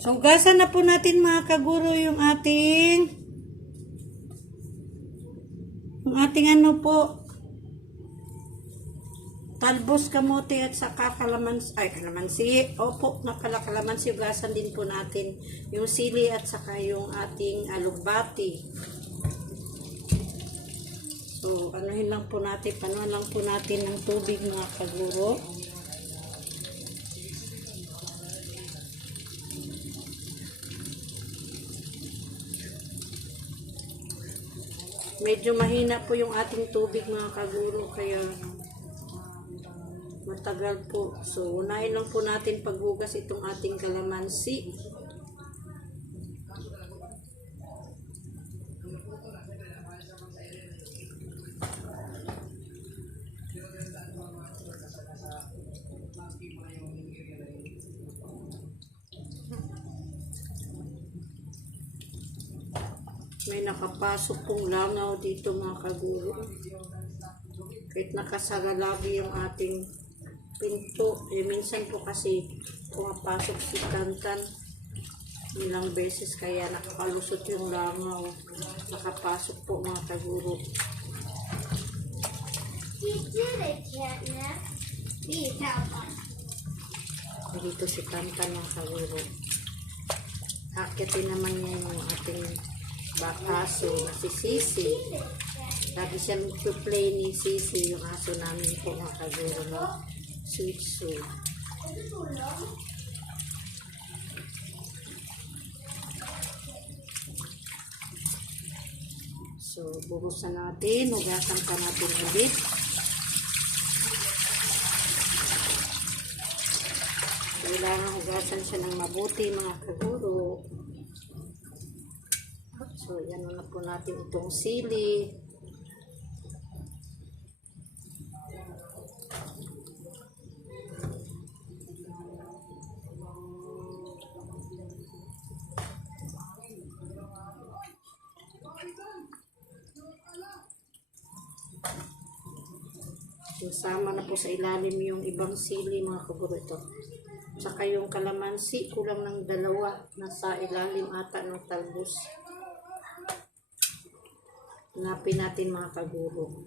So, hugasan na po natin mga kaguro yung ating ano po, talbos, kamote at saka kalamansi. Opo, kalamansi. Hugasan din po natin yung sili at saka yung ating alugbati. So, panuhan lang po natin ng tubig mga kaguro. Medyo mahina po yung ating tubig mga kaguro, kaya matagal po. So, unahin lang po natin paghugas itong ating kalamansi. May nakapasok pong langaw dito mga kaguro. Kahit nakasara lagi yung ating pinto. Minsan po kasi pumapasok si Tantan ilang beses kaya nakakalusot yung langaw. Nakapasok po mga kaguro. Dito si Tantan mga kaguro. Akitin naman niya yung ating bakaso na si Sisi. Lagi siya nag-play ni Sisi, yung aso namin po mga kaguro, no? Sweet Sue. So, buhusan natin. Hugasan pa natin ulit. Kailangan hugasan siya ng mabuti mga kaguro. So, yan na po natin itong sili. Sama na po sa ilalim yung ibang sili mga kaguro ito. Saka yung kalamansi, kulang ng 2. Nasa ilalim ata ng talbos. Hanapin natin mga kaguro.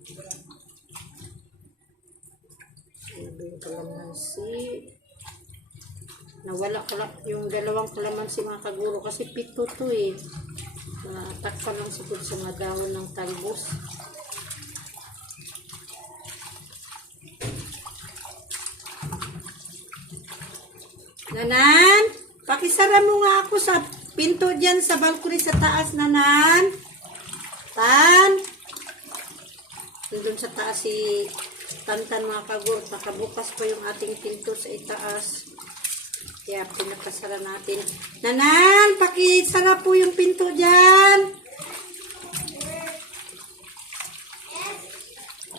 Yung kalamansi. Nawala yung 2 kalamansi mga kaguro kasi 7 to eh. Takpan lang siguro sa mga dahon ng talbos. Nanan, pakisara mo nga ako sa pinto dyan sa balcony sa taas, Nanan. Tan. Nandun sa taas si Tantan mga kaguro. Nakabukas pa yung ating pinto sa itaas. Kaya pinakasara natin. Nanan, pakisara po yung pinto dyan.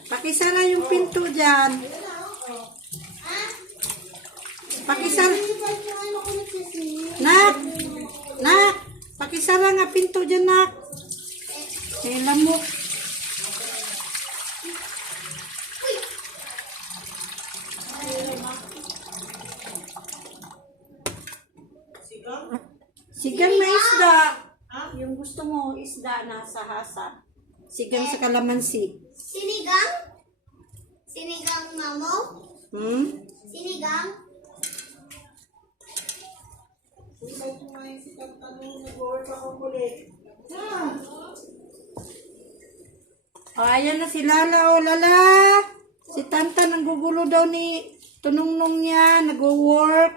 Pakisara yung pinto dyan. Pakisara. Nak, pakisara nga pinto dyan, nak. Lamok. Sigang na isda. Yung gusto mo, isda na sa hasa. Sigang sa kalamansi. Sinigang? Sinigang mamo? Sinigang? Ayan na si Lala. Lala. Si Tanta nanggugulo daw ni Tunungnong niya. Nag-work.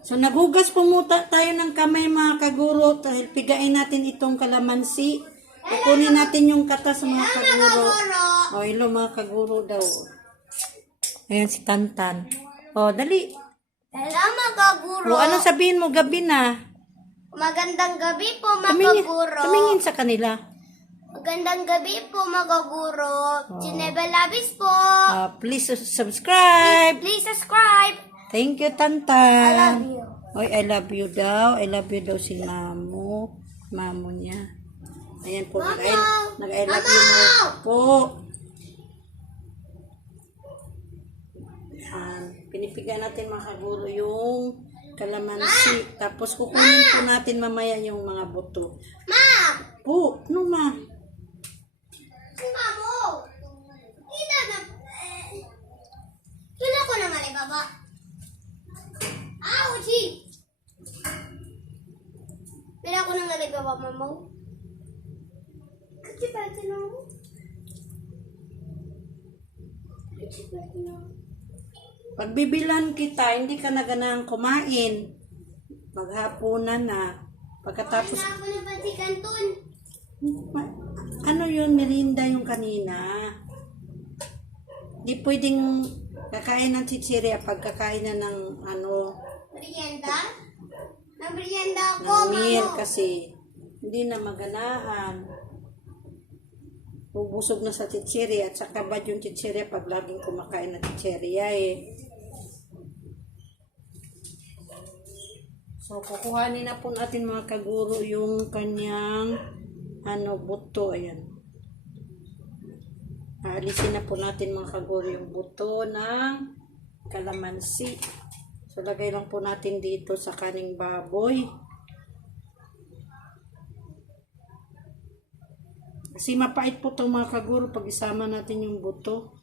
So, naghugas po muna tayo ng kamay mga kaguro. Dahil pigain natin itong kalamansi. Kukunin natin yung katas mga kaguro. O, hello mga kaguro daw. Ayan si Tantan. O, dali. Hello mga guro. O, ano sabihin mo? Gabi na. Magandang gabi po mga guro. Tumingin sa kanila. Magandang gabi po mga guro. Ginebra Labis po. Please subscribe. Please subscribe. Thank you, Tantan. I love you. Oy, I love you daw. I love you daw si Mamo. Mamo niya. Ayan po. Nag-I love you mo po. Pinipiga natin mga kaguro yung kalamansi. Tapos kukunin po natin mamaya yung mga buto. Ma! Po, no ma? Si Mamo! Kita na... Kila ko na mali, baba. Ouchie! Kila ko na mali, baba, Mamo. Kacipati na mo. Kacipati na mo. Pagbibilan kita, hindi ka na ganang kumain. Maghapunan na. Pagkatapos, Wala ako na pati kanton. ano yun, merinda yung kanina. Di pwedeng kakain ng chichirya pagkakain na ng ano, Merienda? Nang merienda ako, ng meal Mamo. kasi hindi na maganaan. Bubusog na sa chichirya at saka bad yung chichirya pag laging kumakain ng chichirya eh. So, kukuhanin na po natin mga kaguro yung kanyang buto. Ayan. Aalisin na po natin mga kaguro yung buto ng kalamansi. So, lagay lang po natin dito sa kaning baboy. Kasi mapait po itong mga kaguro pag isama natin yung buto.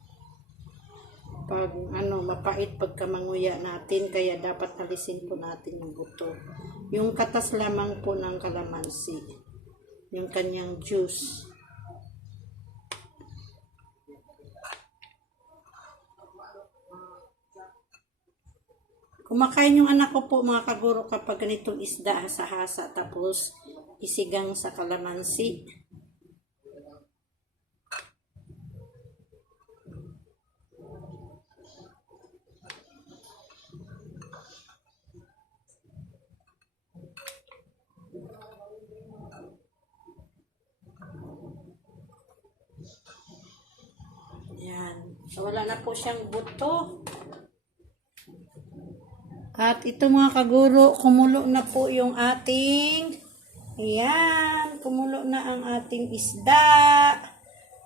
Pag mapait pagka manguya natin, kaya dapat alisin po natin yung buto. Yung katas lamang po ng kalamansi. Yung kanyang juice. Kumakain yung anak ko po mga kaguro kapag ganitong isda hasa-hasa tapos isigang sa kalamansi. Yan. So, wala na po siyang buto. At ito mga kaguro, kumulo na po yung ating, ayan, kumulo na ang ating isda.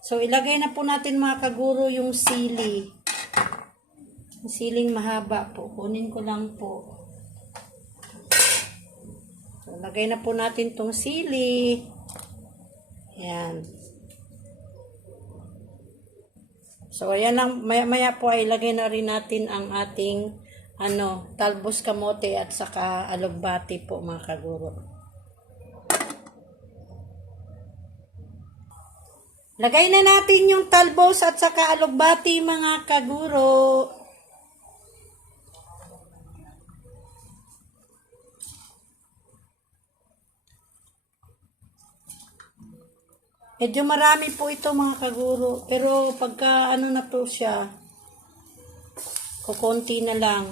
So, ilagay na po natin mga kaguro yung sili. Yung siling mahaba po. Kunin ko lang po. So, lagay na po natin tong sili. Ayan. So, ayan lang, maya-maya po ay ilagay na rin natin ang ating talbos kamote at saka alugbati po mga kaguro. Lagay na natin yung talbos at saka alugbati mga kaguro. Medyo marami po ito mga kaguro. Pero pagka na po siya, kukunti na lang.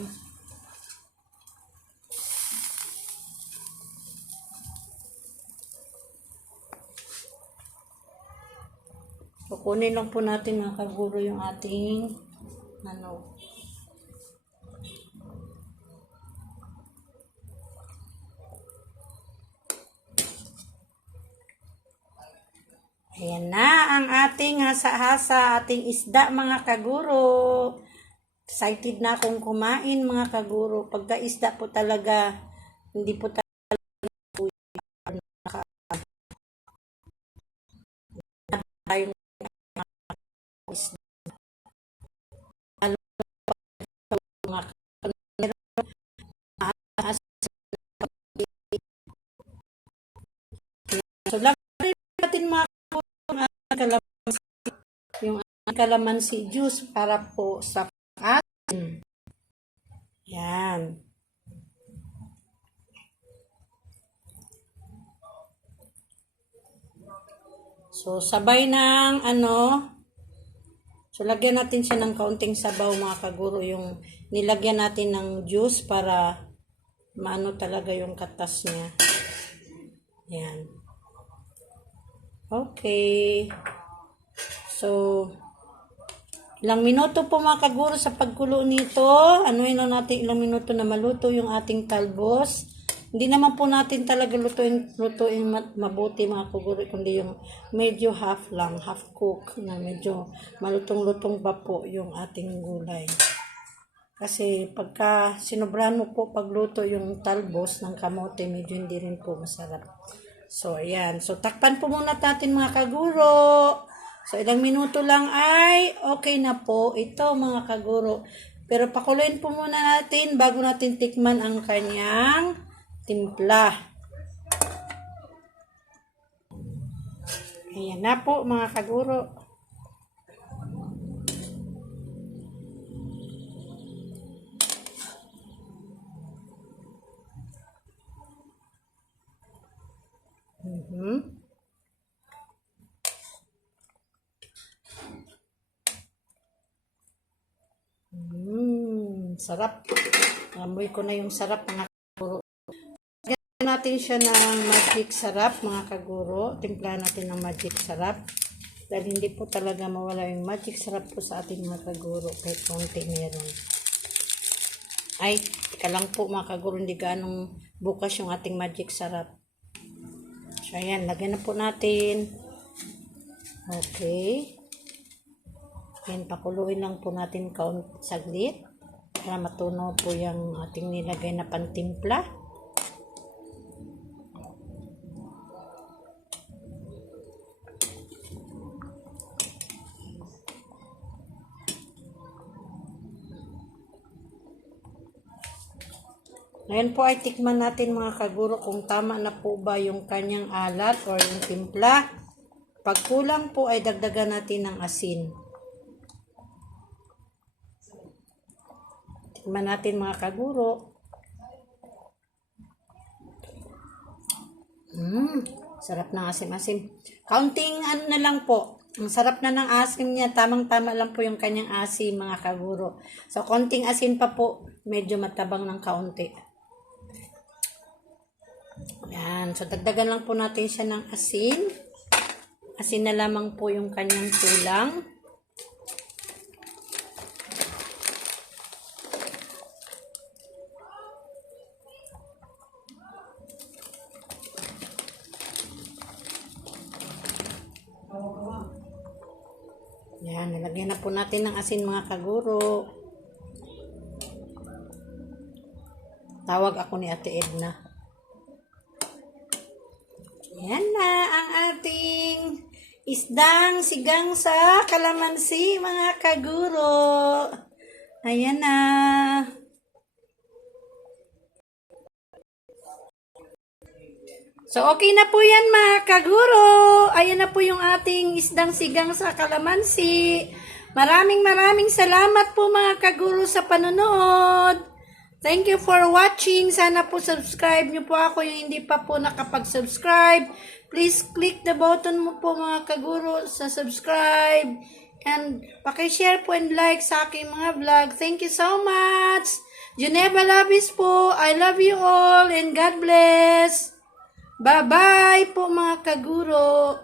Kukunin lang po natin mga kaguro yung ating Ayan na ang ating hasa-hasa, ating isda mga kaguro. Excited na akong kumain mga kaguro. Pagka isda po talaga, hindi po talaga tayong isda. So, lagyan natin mga kalamansi, yung kalamansi juice para po sa atin. Yan. So, sabay ng so, lagyan natin siya ng kaunting sabaw mga kaguro, yung nilagyan natin ng juice para maano talaga yung katas niya. Yan. Okay. So, ilang minuto po mga kaguro sa pagkulo nito. Anuin na natin ilang minuto na maluto yung ating talbos. Hindi naman po natin talaga lutuin mabuti mga kaguro, kundi yung medyo half lang, half cook na medyo malutong-lutong pa po yung ating gulay. Kasi pagka sinobrahan mo po pagluto yung talbos ng kamote, medyo hindi rin po masarap. So, ayan. So, takpan po muna natin mga kaguro. So, ilang minuto lang ay okay na po ito mga kaguro. Pero pakuluin po muna natin bago natin tikman ang kanyang timpla. Ayan na po mga kaguro. Sarap. Amoy ko na yung sarap mga kaguro. Lagyan natin siya ng magic sarap mga kaguro. Timplahan natin ng magic sarap. Dahil hindi po talaga mawala yung magic sarap po sa ating mga kaguro. Kahit konti meron. Ay, teka lang po mga kaguro. Hindi ganong bukas yung ating magic sarap. So, ayan. Lagyan na po natin. Okay. Ayan, pakuluin lang po natin saglit. Para matunaw po yung ating nilagay na pantimpla. Ngayon po ay tikman natin mga kaguro kung tama na po ba yung kanyang alat or yung timpla. Pag kulang po ay dagdagan natin ng asin. Tikman natin mga kaguro. Sarap ng asim-asim. Kaunting ano na lang po. Ang sarap na ng asim niya. Tamang-tama lang po yung kanyang asim mga kaguro. So, konting asin pa po. Medyo matabang ng kaunti. Yan. So, dagdagan lang po natin siya ng asin. Asin na lamang po yung kanyang kulang. Yan, nalagyan na po natin ng asin mga kaguro. Tawag ako ni Ate Edna. Yan na ang ating isdang sigang sa kalamansi mga kaguro. Ayan na. So, okay na po yan mga kaguro. Ayan na po yung ating isdang sigang sa kalamansi. Maraming salamat po mga kaguro sa panonood. Thank you for watching. Sana po subscribe nyo po ako yung hindi pa po nakapag-subscribe. Please click the button mo po mga kaguro sa subscribe. And pakishare po and like sa aking mga vlog. Thank you so much. Geneva Labis po. I love you all and God bless. Bye-bye po mga kaguro.